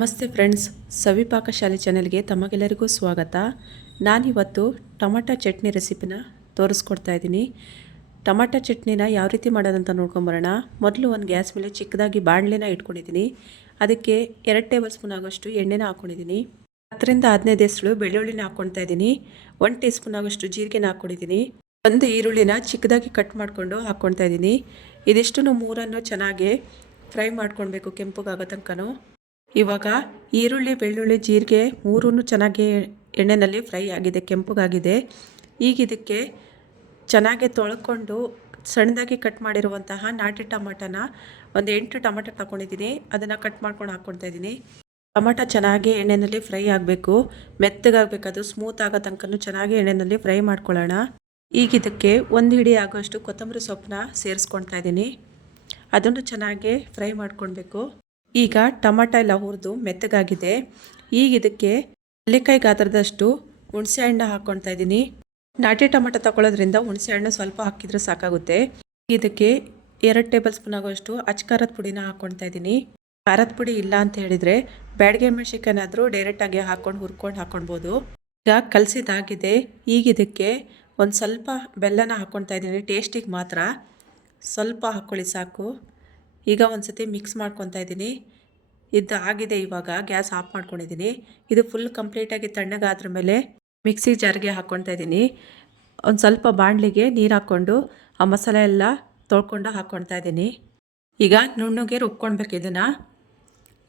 ನಮಸ್ತೆ ಫ್ರೆಂಡ್ಸ್ ಸವಿ ಪಾಕಶಾಲೆ ಚಾನೆಲ್ಗೆ ತಮಗೆಲ್ಲರಿಗೂ ಸ್ವಾಗತ. ನಾನಿವತ್ತು ಟೊಮಟೊ ಚಟ್ನಿ ರೆಸಿಪಿನ ತೋರಿಸ್ಕೊಡ್ತಾ ಇದ್ದೀನಿ. ಟೊಮಟೊ ಚಟ್ನಿನ ಯಾವ ರೀತಿ ಮಾಡೋದಂತ ನೋಡ್ಕೊಂಬರೋಣ. ಮೊದಲು ಒಂದು ಗ್ಯಾಸ್ ಮೇಲೆ ಚಿಕ್ಕದಾಗಿ ಬಾಣಲೆನ ಇಟ್ಕೊಂಡಿದ್ದೀನಿ. ಅದಕ್ಕೆ ಎರಡು ಟೇಬಲ್ ಸ್ಪೂನ್ ಆಗೋಷ್ಟು ಎಣ್ಣೆನ ಹಾಕ್ಕೊಂಡಿದ್ದೀನಿ ಹತ್ತರಿಂದ ಹದಿನೈದು ಹೆಸಳು ಬೆಳ್ಳುಳ್ಳಿನ ಹಾಕ್ಕೊಳ್ತಾ ಇದ್ದೀನಿ. ಒಂದು ಟೀ ಸ್ಪೂನ್ ಆಗೋಷ್ಟು ಜೀರಿಗೆನ ಹಾಕ್ಕೊಂಡಿದ್ದೀನಿ. ಒಂದು ಈರುಳ್ಳಿನ ಚಿಕ್ಕದಾಗಿ ಕಟ್ ಮಾಡಿಕೊಂಡು ಹಾಕ್ಕೊಳ್ತಾ ಇದ್ದೀನಿ. ಇದಿಷ್ಟು ಮೂರನ್ನು ಚೆನ್ನಾಗಿ ಫ್ರೈ ಮಾಡ್ಕೊಳ್ಬೇಕು ಕೆಂಪಗಾಗೋ ತನಕನೂ. ಇವಾಗ ಈರುಳ್ಳಿ, ಬೆಳ್ಳುಳ್ಳಿ, ಜೀರಿಗೆ ಮೂರೂ ಚೆನ್ನಾಗಿ ಎಣ್ಣೆಯಲ್ಲಿ ಫ್ರೈ ಆಗಿದೆ, ಕೆಂಪುಗಾಗಿದೆ. ಈಗ ಇದಕ್ಕೆ ಚೆನ್ನಾಗಿ ತೊಳ್ಕೊಂಡು ಸಣ್ಣದಾಗಿ ಕಟ್ ಮಾಡಿರುವಂತಹ ನಾಟಿ ಟೊಮಟನ ಒಂದು ಎಂಟು ಟೊಮಟೊ ತಗೊಂಡಿದ್ದೀನಿ ಅದನ್ನು ಕಟ್ ಮಾಡ್ಕೊಂಡು ಹಾಕ್ಕೊಳ್ತಾ ಇದ್ದೀನಿ. ಟೊಮಟ ಚೆನ್ನಾಗಿ ಎಣ್ಣೆಯಲ್ಲಿ ಫ್ರೈ ಆಗಬೇಕು. ಮೆತ್ತಗಾಗ್ಬೇಕು. ಅದು ಸ್ಮೂತ್ ಆಗೋ ತನಕ ಚೆನ್ನಾಗಿ ಎಣ್ಣೆಯಲ್ಲಿ ಫ್ರೈ ಮಾಡ್ಕೊಳ್ಳೋಣ. ಈಗ ಇದಕ್ಕೆ ಒಂದು ಹಿಡಿ ಆಗೋಷ್ಟು ಕೊತ್ತಂಬರಿ ಸೊಪ್ಪನ್ನ ಸೇರಿಸ್ಕೊಳ್ತಾ ಇದ್ದೀನಿ. ಅದನ್ನು ಚೆನ್ನಾಗಿ ಫ್ರೈ ಮಾಡ್ಕೊಳ್ಬೇಕು. ಈಗ ಟೊಮಟೊ ಎಲ್ಲ ಹುರಿದು ಮೆತ್ತಗಾಗಿದೆ. ಈಗ ಇದಕ್ಕೆ ನೆಲ್ಲಿಕಾಯಿ ಗಾತ್ರದಷ್ಟು ಹುಣಸೆ ಹಣ್ಣು ಹಾಕ್ಕೊಳ್ತಾ ಇದ್ದೀನಿ. ನಾಟಿ ಟೊಮಾಟೊ ತಗೊಳ್ಳೋದ್ರಿಂದ ಹುಣಸೆ ಹಣ್ಣು ಸ್ವಲ್ಪ ಹಾಕಿದರೆ ಸಾಕಾಗುತ್ತೆ. ಇದಕ್ಕೆ ಎರಡು ಟೇಬಲ್ ಸ್ಪೂನ್ ಆಗೋಷ್ಟು ಅಚ್ಕಾರದ ಪುಡಿನ ಹಾಕ್ಕೊಳ್ತಾ ಇದ್ದೀನಿ. ಖಾರದ ಪುಡಿ ಇಲ್ಲ ಅಂತ ಹೇಳಿದರೆ ಬ್ಯಾಡಿಗೆ ಮೆಣಸಿನ್ಕಾಯಿನಾದರೂ ಡೈರೆಕ್ಟಾಗಿ ಹಾಕ್ಕೊಂಡು ಹುರ್ಕೊಂಡು ಹಾಕ್ಕೊಳ್ಬೋದು ಈಗ ಕಲಸಿದಾಗಿದೆ ಈಗ ಇದಕ್ಕೆ ಒಂದು ಸ್ವಲ್ಪ ಬೆಲ್ಲನ ಹಾಕ್ಕೊಳ್ತಾ ಇದ್ದೀನಿ. ಟೇಸ್ಟಿಗೆ ಮಾತ್ರ. ಸ್ವಲ್ಪ ಹಾಕ್ಕೊಳ್ಳಿ ಸಾಕು. ಈಗ ಒಂದು ಸತಿ ಮಿಕ್ಸ್ ಮಾಡ್ಕೊತಾ ಇದ್ದೀನಿ. ಇದು ಆಗಿದೆ ಇವಾಗ, ಗ್ಯಾಸ್ ಆಫ್ ಮಾಡ್ಕೊಂಡಿದ್ದೀನಿ. ಇದು ಫುಲ್ ಕಂಪ್ಲೀಟಾಗಿ ತಣ್ಣಗಾದ್ರ ಮೇಲೆ ಮಿಕ್ಸಿ ಜಾರ್ಗೆ ಹಾಕ್ಕೊತಾ ಇದ್ದೀನಿ. ಒಂದು ಸ್ವಲ್ಪ ಬಾಣಲಿಗೆ ನೀರು ಹಾಕ್ಕೊಂಡು ಆ ಮಸಾಲೆ ಎಲ್ಲ ತೊಳ್ಕೊಂಡು ಹಾಕ್ಕೊಳ್ತಾ ಇದ್ದೀನಿ. ಈಗ ನುಣ್ಣಗೆ ರುಬ್ಕೊಳ್ಬೇಕು ಇದನ್ನು.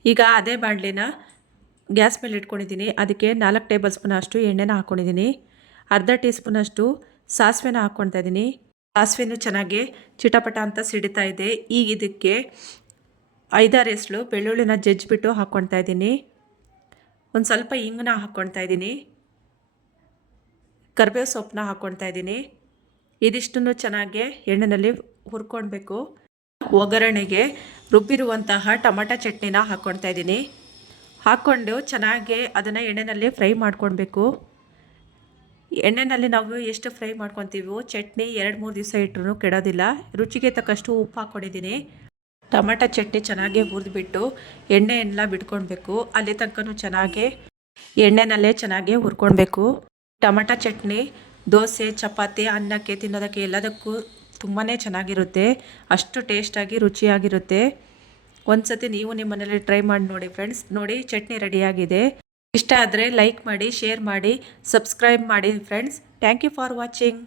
ಈಗ ಅದೇ ಬಾಣಲಿನ ಗ್ಯಾಸ್ ಮೇಲೆ ಇಟ್ಕೊಂಡಿದ್ದೀನಿ. ಅದಕ್ಕೆ ನಾಲ್ಕು ಟೇಬಲ್ ಸ್ಪೂನ್ ಅಷ್ಟು ಎಣ್ಣೆನ ಹಾಕ್ಕೊಂಡಿದ್ದೀನಿ ಅರ್ಧ ಟೀ ಸ್ಪೂನಷ್ಟು ಸಾಸಿವೆನ ಹಾಕ್ಕೊಳ್ತಾ ಇದ್ದೀನಿ. ಸಾಸಿವೆನೂ ಚೆನ್ನಾಗಿ ಚಿಟಪಟ ಅಂತ ಸಿಡಿತಾ ಇದೆ. ಈಗ ಇದಕ್ಕೆ ಐದಾರು ಎಸಳು ಬೆಳ್ಳುಳ್ಳಿನ ಜಜ್ಜಿಬಿಟ್ಟು ಹಾಕ್ಕೊಳ್ತಾ ಇದ್ದೀನಿ. ಒಂದು ಸ್ವಲ್ಪ ಇಂಗನ್ನ ಹಾಕ್ಕೊಳ್ತಾ ಇದ್ದೀನಿ. ಕರಿಬೇವು ಸೊಪ್ಪನ್ನ ಹಾಕ್ಕೊಳ್ತಾ ಇದ್ದೀನಿ. ಇದಿಷ್ಟನ್ನು ಚೆನ್ನಾಗಿ ಎಣ್ಣೆಯಲ್ಲಿ ಹುರ್ಕೊಳ್ಬೇಕು. ಒಗ್ಗರಣೆಗೆ ರುಬ್ಬಿರುವಂತಹ ಟೊಮಟೊ ಚಟ್ನಿನ ಹಾಕ್ಕೊಳ್ತಾ ಇದ್ದೀನಿ. ಹಾಕ್ಕೊಂಡು ಚೆನ್ನಾಗಿ ಅದನ್ನು ಎಣ್ಣೆಯಲ್ಲಿ ಫ್ರೈ ಮಾಡ್ಕೊಳ್ಬೇಕು. ಎಣ್ಣೆಯಲ್ಲಿ ನಾವು ಎಷ್ಟು ಫ್ರೈ ಮಾಡ್ಕೊತೀವೋ ಚಟ್ನಿ ಎರಡು ಮೂರು ದಿವಸ ಇಟ್ಟರು ಕೆಡೋದಿಲ್ಲ. ರುಚಿಗೆ ತಕ್ಕಷ್ಟು ಉಪ್ಪು ಹಾಕ್ಕೊಂಡಿದ್ದೀನಿ. ಟೊಮೆಟೊ ಚಟ್ನಿ ಚೆನ್ನಾಗಿ ಹುರಿದ್ಬಿಟ್ಟು ಎಣ್ಣೆ ಎಲ್ಲ ಬಿಟ್ಕೊಳ್ಬೇಕು. ಅಲ್ಲಿ ತನಕ ಚೆನ್ನಾಗಿ ಎಣ್ಣೆನಲ್ಲೇ ಚೆನ್ನಾಗಿ ಹುರ್ಕೊಳ್ಬೇಕು. ಟೊಮೆಟೊ ಚಟ್ನಿ, ದೋಸೆ, ಚಪಾತಿ, ಅನ್ನಕ್ಕೆ, ತಿನ್ನೋದಕ್ಕೆ ಎಲ್ಲದಕ್ಕೂ ತುಂಬಾ ಚೆನ್ನಾಗಿರುತ್ತೆ. ಅಷ್ಟು ಟೇಸ್ಟಾಗಿ ರುಚಿಯಾಗಿರುತ್ತೆ. ಒಂದು ಸತಿ ನೀವು ನಿಮ್ಮ ಮನೇಲಿ ಟ್ರೈ ಮಾಡಿ ನೋಡಿ ಫ್ರೆಂಡ್ಸ್. ನೋಡಿ, ಚಟ್ನಿ ರೆಡಿಯಾಗಿದೆ. ಇಷ್ಟ ಆದರೆ ಲೈಕ್ ಮಾಡಿ ಶೇರ್ ಮಾಡಿ ಸಬ್ಸ್ಕ್ರೈಬ್ ಮಾಡಿ friends thank you for watching